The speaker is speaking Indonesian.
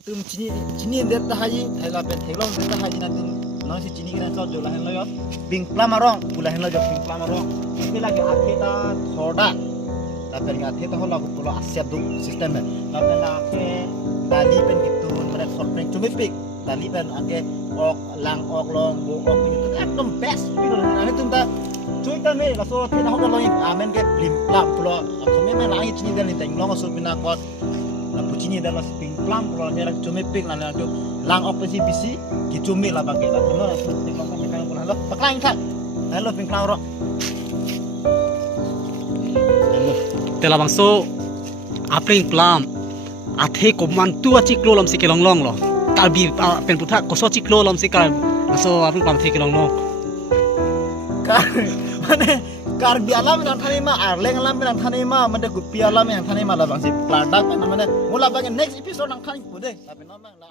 tum chini det ta haji thela pen thelong det ta haji na tum no si chini kena so jola hen lo yo ping plamarong pula hen lo yo ping plamarong ke lagi athe ta thoda ta pen athe ta hola pula asyap du system hai ta pen ake dali pen gitu mane sorpreng cumi pik dali pen ake ok lang ok long bo ok pen itu ekdom best pin ani tum ta cui ta me la so the na hola lo amen ke plim plam pula kome me langi chini den teng long so pina kot la pucini dalam ping plam kalau nyerah cumi pik la tu lang ok pesi bisi ki cumi la bagai la no ping plam kan kan halo paklang tak halo ping plam ro tela bangso apeng plam athe koman tu achi klolom si kelong long lo kalbi pen putha koso chi klolom si kal so apeng plam the kelong long kar mane kar bialam yang thani ma arleng alam yang thani ma mane gupi alam yang thani ma la bangsi pladak mane mula bagai next episode nang thani bude tapi nama la